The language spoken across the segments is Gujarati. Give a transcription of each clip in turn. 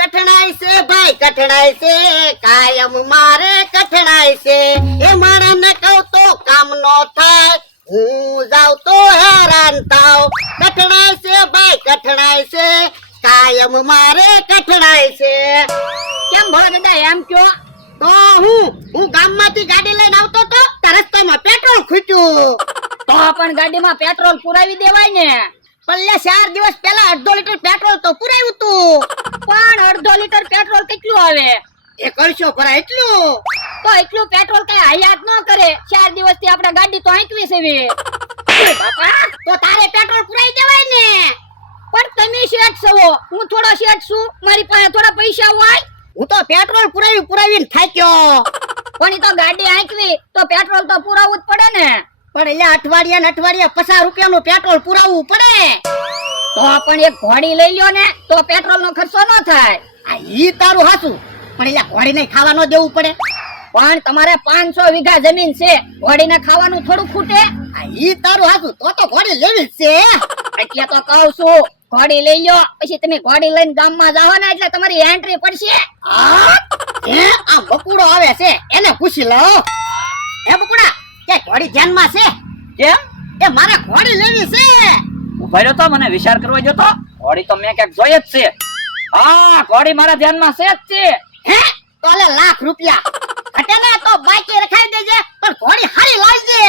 કઠણાઈ છે ભાઈ કઠણાઈ છે કાયમ મારે કઠણાઈ છે એ મારા ને કહું તો કામ નો થાય હું જાઉં તો હેરાન થાવ કઠણાઈ છે ભાઈ કઠણાઈ છે કાયમ મારે કઠણાઈ છે કેમ ભોળા દાદા એમ કયો? તો હું ગામમાંથી ગાડી લઈને આવતો તો રસ્તામાં પેટ્રોલ ખૂટ્યું તો પણ ગાડીમાં પેટ્રોલ પુરાવી દેવાય ને. પણ લે 4 દિવસ પહેલા 1.5 લીટર પેટ્રોલ તો પુરાવ્યું તું પણ 1.5 લીટર પેટ્રોલ કેટલું આવે? એ કરશો ભરા એટલું તો એટલું પેટ્રોલ કઈ હયાત ન કરે. 4 દિવસથી આપણે ગાડી તો આંકવી છે બાપા તો તારે પેટ્રોલ પુરાવી દેવાય ને. પણ તમે શેઠ છો, હું થોડો શેઠ છું, મારી પાસે થોડા પૈસા હોય. હું તો પેટ્રોલ પુરાવીને થાક્યો. પણ ઈ તો ગાડી આંકવી તો પેટ્રોલ તો પુરાવવું જ પડે ને. પણ એટલે અઠવાડિયા 50 રૂપિયાનું પેટ્રોલ પુરાવવું પડે. તો પણ એક ઘોડી લઈ લ્યો ને તો પેટ્રોલ નો ખર્ચો ન થાય. આ ઈ તારું હાચું, પણ એટલે ઘોડીને ખાવા ન દેવું પડે. પણ તમારે 500 વીઘા જમીન છે, ઘોડીને ખાવાનું થોડું ખૂટે? આ ઈ તારું હાચું, તો ઘોડી લેવી જ છે. એટલે તો કહું છું ઘોડી લઈ લ્યો, પછી તમે ઘોડી લઈને ગામમાં જાઓ ને એટલે તમારી એન્ટ્રી પડશે. આ બકુડો આવે છે એને પૂછી લો. હે બકુડા કે ઘોડી ધ્યાનમાં છે? કેમ? એ મારે ઘોડી લેવી છે. ઉભા રહ્યો તો મને વિચાર કરવા જો તો. ઘોડી તો મેં ક્યાંક જોઈ જ છે. હા, ઘોડી મારા ધ્યાનમાં છે જ છે. હે તો લે લાખ રૂપિયા ઘટે ને તો બાકી રખાઈ દેજે, પણ ઘોડી હારી લાવજે.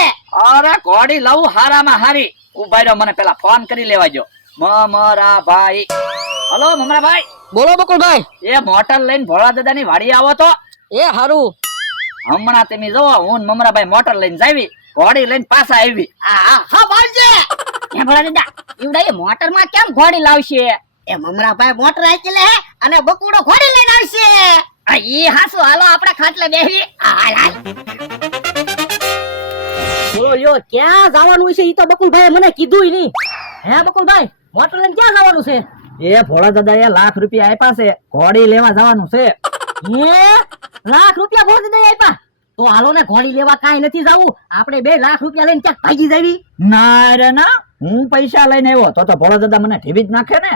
અરે ઘોડી લઉં હારામાં હારી. ઉભા રહ્યો, મને પેલા ફોન કરી લેવા જો. મમરા ભાઈ. હલો મમરા ભાઈ. બોલો બકુલભાઈ. એ મોટર લઈને ભોળા દાદાની વાડી આવો તો. એ હારું. હમણાં તમે જોવો હું મમરાભાઈ મોટર લઈને જાવી, ઘોડી લઈને પાછા આવી. હા બાવજે. એ ભલા દાદા ઈવડા એ મોટર માં કેમ ઘોડી લાવશે? એ મમરાભાઈ મોટર આકી લે અને બકુડો ઘોડી લઈને આવશે. આ ઈ હાસુ, હાલો આપણે ખાટલે બેહી. હાલ હાલ. બોલો લ્યો, ક્યાં જવાનું છે ઈ તો બકુલભાઈ મને કીધુંય નહીં. હે બકુલભાઈ, મોટર લઈને ક્યાં જવાનું છે? એ ભોળા દાદા એ લાખ રૂપિયા આપ્યા છે, ઘોડી લેવા જવાનું છે. લાખ રૂપિયા ભોળ દે આપ્યા? તો હાલો ને ઘોડી લેવા કાંઈ નથી જાવું, આપણે 2 લાખ રૂપિયા લઈને ક્યાંક ભાગી જાવી. ના રે ના, હું પૈસા લઈને આવ્યો તો ભોળા દાદા મને ઢીબી જ નાખે ને.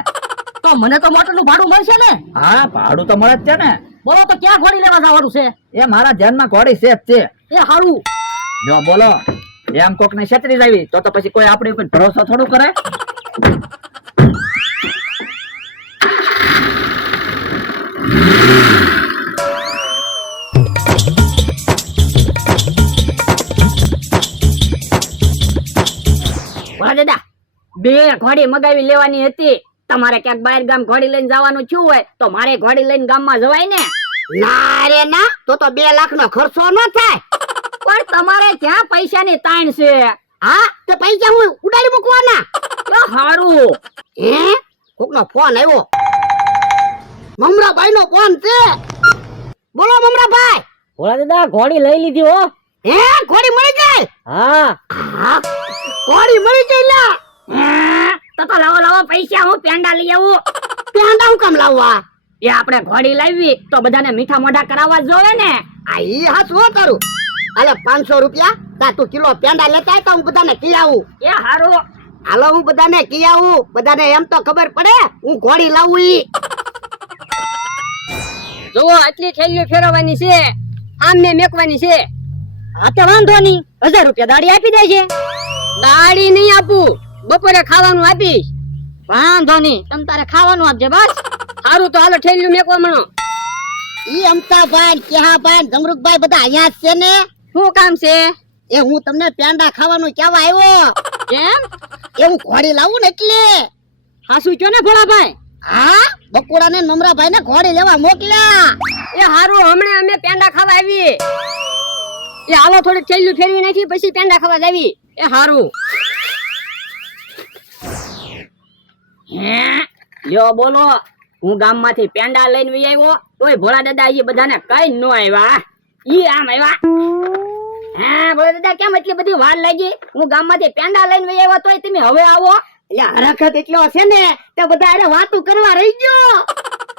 તો મને તો મોટર નું ભાડું મળશે ને? હા, ભાડું તો મળે જ છે ને. બોલો તો ક્યાં ઘોડી લેવા જવાનું છે? એ મારા ધ્યાનમાં ઘોડી છે જ છે. એ હારું. જો બોલો, એમ કોક ને છેતરી જાવી તો પછી કોઈ આપણી ઉપર ભરોસો થોડું કરે. દાદા 2 ઘોડી મગાવી લેવાની હતી. તમારે ક્યાંક બહાર ગામ ઘોડી લઈને જવાનું થયું હોય તો મારે ઘોડી લઈને ગામમાં જવાય ને. ના રે ના, તો 2 લાખ નો ખર્ચો ન થાય. પણ તમારે ક્યાં પૈસાની તાણ છે? હા તે પૈસા હું ઉડાડી મૂકવાના. તો હારું. હે કોકનો ફોન આવ્યો. મમરાભાઈ નો ફોન છે. બોલો મમરાભાઈ. ભોળા દાદા ઘોડી લઈ લીધી હો. હે ઘોડી મળી ગઈ? હા ઘોડી મળી ગઈ લા. તો લાવો પૈસા, હું પેંડા લઈ આવું. પેંડા હું કામ લાવવા? એ આપણે ઘોડી લાવી તો બધાને મીઠા મોઢા કરાવવા જોવે ને. આ ઈ હાચું હો તારું. અલે 500 રૂપિયા તા તું કિલો પેંડા લેતા તો હું બધાને કી આવું. એ હારું. હાલો હું બધાને કી આવું, બધાને એમ તો ખબર પડે હું ઘોડી લાવું. ઈ જોવો આટલી થેલીઓ ફેરવવાની છે, આમને મેકવાની છે. હા તે વાંધો નહીં, 1000 રૂપિયા દાડી આપી દેજે. દાડી નહીં આપું, બપોરે ખાવાનું આપીશ. વાંધો નહીં, તમ તારે ખાવાનું આપજે બસ. સારું તો હાલો થેલીઓ મેકવા મણો. ઈ અમતાભાઈ, કેહાભાઈ, જમરૂકભાઈ બધા અહીંયા જ છે ને? શું કામ છે? એ હું તમને પેંડા ખાવાનું કહેવા આવ્યો. કેમ? એ હું ઘોડી લાવું ને એટલે. હાસુ કયો ને ભોળાભાઈ. હા બકુડા ને મમરાભાઈ ને ઘોડી લેવા મોકલ્યા. એ હારું, હમણાં અમે પેંડા ખાવા આવી. એ હાલો થોડીક થેલીઓ ફેરવી નાખી પછી પેંડા ખાવા જાવી. એ હારું. હે લ્યો બોલો, હું ગામમાંથી પેંડા લઈને વી આવ્યો તોય ભોળા દાદા ઈ બધાને કઈ ન આવ્યા. ઈ આમ આવ્યા. હા ભોળા દાદા કેમ એટલી બધી વાર લાગી? હું ગામમાંથી પેંડા લઈને વી આવ્યો તોય તમે હવે આવો? એટલે હરખત એટલો છે ને તે બધા એને વાતું કરવા રહી ગયો.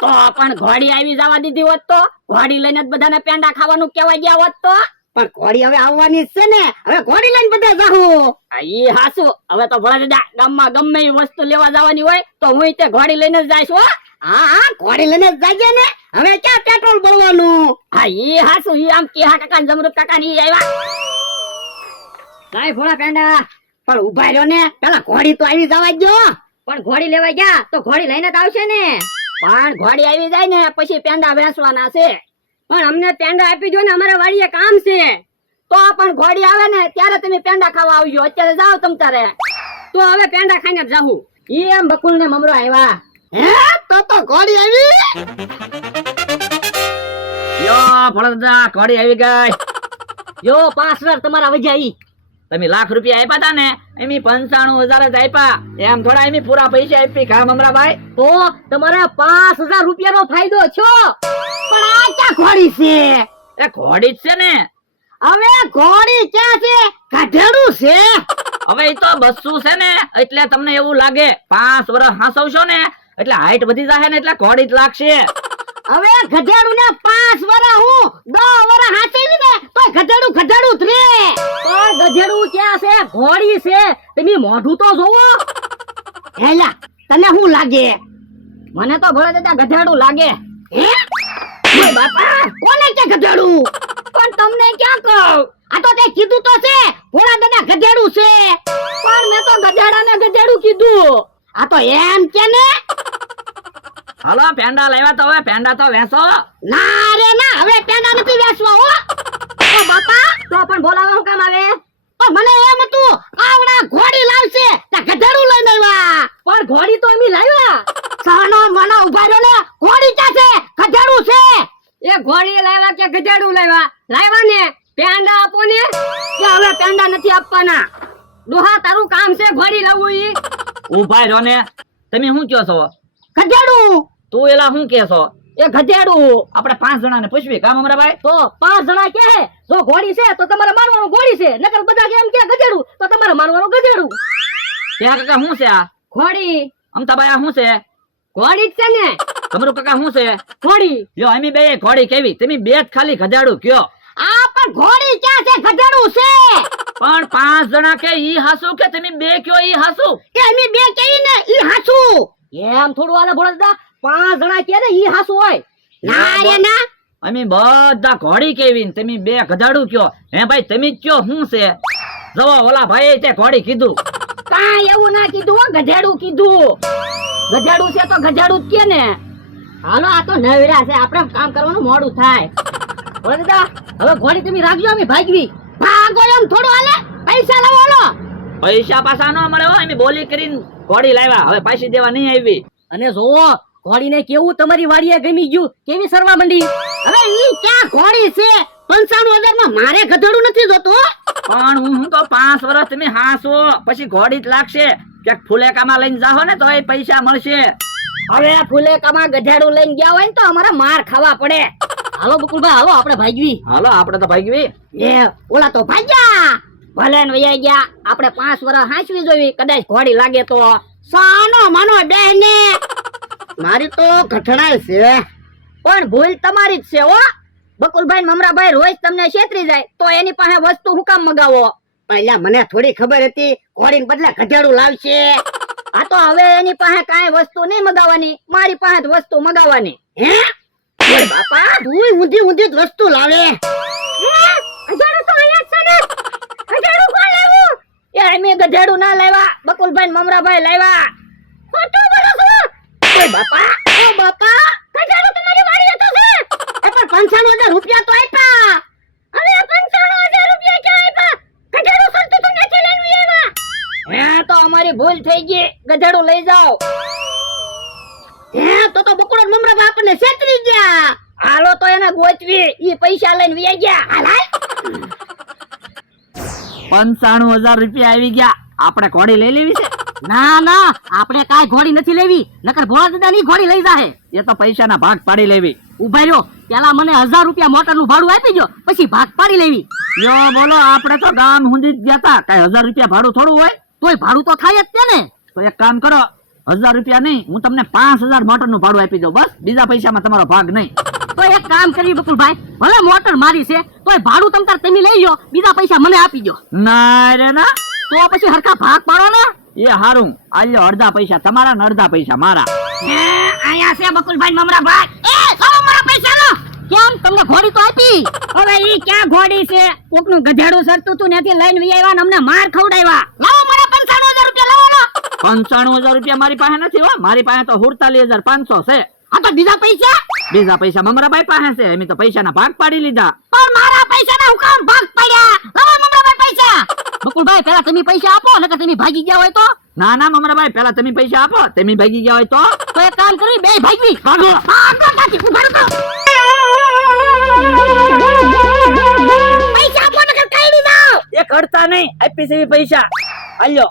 તો પણ ઘોડી આવી જવા દીધી હોત તો, ઘોડી લઈને જ બધાને પેંડા ખાવાનું કહેવા ગયા હોત તો. પણ ઘોડી હવે આવવાની જ છે ને, હવે ઘોડી લઈને બધા જાહું. ઈ હાસુ. હવે તો ભોળા દાદા ગામમાં ગમે એ વસ્તુ લેવા જવાની હોય તો હું તે ઘોડી લઈને જ જઈશ હો. હા ઘોડી લઈને જ જાજે ને, હવે ક્યાં પેટ્રોલ બળવાનું. હા ઈ હાસુ ઈ આમ કેહા કાકા ને જમરૂક કાકા ની આવ્યા. કાઈ ભોળા પેંડા પણ ઉભા રહ્યો ને, પેલા ઘોડી તો આવી જવા દો. પણ ઘોડી લેવા ગયા તો ઘોડી લઈને જ આવશે ને. પણ ઘોડી આવી જાય ને પછી પેંડા વેચવાના છે. પણ અમને પેંડા આપી દો ને, અમારા વાડીએ કામ છે. તો પણ ઘોડી આવે ને ત્યારે તમે પેંડા ખાવા આવજો, અત્યારે જાઓ તમ તારે. તો હવે પેંડા ખાઈને જ જાવું. ઈ એમ બકુલ ને મમરો આવ્યા. હે તો ઘોડી આવી. યો ભોળા ઘોડી આવી ગઈ. યો 5,000 તમારા વજ્યા ઈ. તમે લાખ રૂપિયા આપ્યા હતા ને, એમી 95,000 જ આપ્યા. એમ થોડા એમી પૂરા પૈસા આપી કા મમરાભાઈ? તો તમારે 5,000 રૂપિયાનો ફાયદો છો. પણ આ ક્યાં ઘોડી છે? એ ઘોડી જ છે ને. હવે ઘોડી ક્યાં છે? ગધેડું છે. હવે ઈ તો બસ્સું છે ને, એટલે તમને એવું લાગે. 5 વર્ષ હાંસવશો ને એટલે હાઈટ વધી જાય ને એટલે ઘોડી જ લાગશે. હવે ગધેડું ને 5 વર્ષ હું 10 વર્ષ હાચવી ને તો ગધેડું જ રે. પણ ગધેડું ક્યાં છે? ઘોડી છે. તમે મોઢું તો જોવો. હેલા તને શું લાગે? મને તો ભોળા દાદા ગધેડું લાગે. હે ઓય બાપા, કોને કે ગધેડું? પણ તમને ક્યાં કહું? આ તો તે કીધું તો છે ભોળા દાદા ગધેડું છે. પણ મેં તો ગધેડાને ગધેડું કીધું. આ તો એમ કે ને. હાલો પેંડા લાવ્યા તો હવે પેંડા તો વેચો. ના રે ના, હવે પેંડા નથી વેચવા હો. ઓ બાપા, તો પણ બોલાવવા હું કામ આવે? પણ મને એમ હતું આવડા ઘોડી લાવશે તે ગધેડું લઈને આવ્યા. પણ ઘોડી તો એમી લાવ્યા. સાનો મનો ઉભા રહ્યો ને, ઘોડી ક્યાં છે? ગધેડું છે. એ ઘોડી લાવ્યા કે ગધેડું લાવ્યા? લાવ્યા ને પેંડા આપો ને. કે હવે પેંડા નથી આપવાના. ડોહા તારું કામ છે ઘોડી લાવવું ઈ. ઉભા રહ્યો ને. તમે શું કહો છો? ગધેડું. તું એલા શું કહે છો? એ ગધેડું. આપણે 5 જણાને પૂછવી કામ મમરાભાઈ? તો 5 જણા કે હે, જો ઘોડી છે તો તમારે મારવાનું ઘોડી છે, નકર બધા કે એમ કે ગધેડું તો તમારે મારવાનું ગધેડું. ત્યાં કાકા શું છે આ? ઘોડી. અમતાભાઈ આ શું છે? ઘોડી જ છે ને. તમારું કાકા શું છે? ઘોડી. લ્યો અમે બે ઘોડી કેવી, તમે બે જ ખાલી ગધાડું કયો. આ પણ ઘોડી ક્યાં છે? ગધેડું છે. પણ 5 જણા કે ઈ હાસુ કે તમે બે કયો ઈ હાસુ? કે અમે બે કઈ ને ઈ હાચું. એમ થોડું આલે ભોળા દાદા, 5 જણા કે ને ઈ હાસુ હોય. ના રે ના. અમે બધા ઘોડી કેવી ને તમે બે ગધાડું કયો. હે ભાઈ તમે જ કયો શું છે? જવો ઓલા ભાઈ તે ઘોડી કીધું. કાંઈ એવું ના કીધું હો, ગધેડું કીધું. ગધેડું છે તો ગધેડું જ કે ને. હાલો આ તો નવરા છે, આપણે કામ કરવાનું મોડું થાય. ભોળા દાદા હવે ઘોડી તમે રાખજો, અમે ભાગવી. ભાગો એમ થોડું હાલે, પૈસા લાવો હાલો. પૈસા પાછા ન મળે હો, અમે બોલી કરીને ઘોડી લાવ્યા, હવે પાછી દેવા નહીં આવી. અને જોવો ઘોડીને કેવું તમારી વાડીએ ગમી ગયું, કેવી સરવા મંડી. હવે ઈ ક્યાં ઘોડી છે? 95,000 માં મારે ગધેડું નથી જોતું હો. પણ હું તો 5 વર્ષ તમે હાસો પછી ઘોડી જ લાગશે. ક્યાંક ફુલેકામાં લઈને જાહો ને તો એ પૈસા મળશે. હવે ફુલેકામાં ગધેડું લઈને ગયા હોય ને તો અમારે માર ખાવા પડે. હાલો બકુલભાઈ હાલો આપણે ભાગવી. હાલો આપણે તો ભાગવી. એ ઓલા તો ભાગ્યા. ભલે ને વયા ગયા, આપણે 5 વર્ષ હાંચવી જોવી, કદાચ ઘોડી લાગે તો. સાનો માનો બેને. મારી તો ગઠણાઈ છે. પણ ભૂલ તમારી જ છે હો. બકુલભાઈ ને મમરાભાઈ રોજ તમને છેતરી જાય તો એની પાસે વસ્તુ હું કામ મગાવો? પહેલા મને થોડી ખબર હતી ઘોડીને બદલે ગધેડું લાવશે. આ તો હવે એની પાસે કાંઈ વસ્તુ નહીં મગાવવાની, મારી પાસે જ વસ્તુ મગાવવાની. હે ઓય બાપા, તું ઊંધી ઊંધી જ વસ્તુ લાવે. ગધેડું તો અહીંયા જ છે ને. ગધેડું કોણ લાવ્યું? એ અમે ગધેડું ના લાવ્યા, બકુલભાઈ ને મમરાભાઈ લાવ્યા. ખોટું બોલો છો. ઓય બાપા, ઓ બાપા, ગધેડું તમારી વાડીએ તો છે. એ પણ 95,000 રૂપિયા તો આપ્યા. હવે 95,000 રૂપિયા ક્યાં આપ્યા? ગધેડું સસ્તું તો નથી લઈને આવ્યા. હે તો અમારી ભૂલ થઈ ગઈ, ગધેડું લઈ જાઓ. હે તો બકુડો મમરા આપણને છેતરી ગયા. હાલો તો એને ગોચવી, ઈ પૈસા લઈને વયા ગયા. હાલ 95,000 રૂપિયા આવી ગયા. આપણે ઘોડી લઈ લેવી છે? ના ના, આપણે કાંઈ ઘોડી નથી લેવી, નકર ભોળા દાદાની ઘોડી લઈ જાહે. એ તો પૈસાના ભાગ પાડી લેવી. ઉભા રહ્યો, પેલા મને 1000 રૂપિયા મોટરનું ભાડું આપી દો, પછી ભાગ પાડી લેવી. યો બોલો, આપણે તો ગામ સુધી જ ગયા તા, કઈ 1000 રૂપિયા ભાડું થોડું હોય? તોય ભાડું તો થાય જ છે ને. તો એક કામ કરો, 1000 રૂપિયા નહીં, હું તમને 5000 મોટરનું ભાડું આપી દઉં, બસ. બીજા પૈસામાં તમારો ભાગ નહીં. તો એક કામ કરી બકુલભાઈ, ભલે મોટર મારી છે તોય ભાડું તમે લઈ લો, બીજા પૈસા મને આપી દો. ના રે ના, તો પછી હરખા ભાગ પાડો ને. એ હારું, આલ્યો અડધા પૈસા તમારા ને અડધા પૈસા મારા. હે, અહીંયા છે બકુલભાઈ મમરાભાઈ. લાવો મારા પૈસા લો. કેમ તમને ઘોડી તો આપી? હવે ઈ ક્યાં ઘોડી છે? કોકનું ગધેડું સરતું તું ત્યાંથી લઈને વી આવ્યા ને અમને માર ખવડાવ્યા. લાવો મારા 95000 રૂપિયા લાવો લો. 95000 રૂપિયા મારી પાસે નથી હો, મારી પાસે તો 47500 છે. આ તો બીજા પૈસા? બીજા પૈસા મમરાભાઈ પાસે છે, એમ તો પૈસાના ભાગ પાડી લીધા. પણ મારા પૈસાના હું કામ ભાગ પડ્યા? લાવો મમરાભાઈ પૈસા. બકુલભાઈ પહેલા તમે પૈસા આપો નકર તમે ભાગી ગયા હોય તો. ના ના મમરાભાઈ, પેલા તમે પૈસા આપો, તમે ભાગી ગયા હોય તો. તો એક કામ કરી બે ભાગવી. ભાગો. આગળ કાઢી ઉભા રહો. પૈસા આપો નકર કાઢી દો. એ કરતા નહીં, આપી છે પૈસા. હાલ્યો.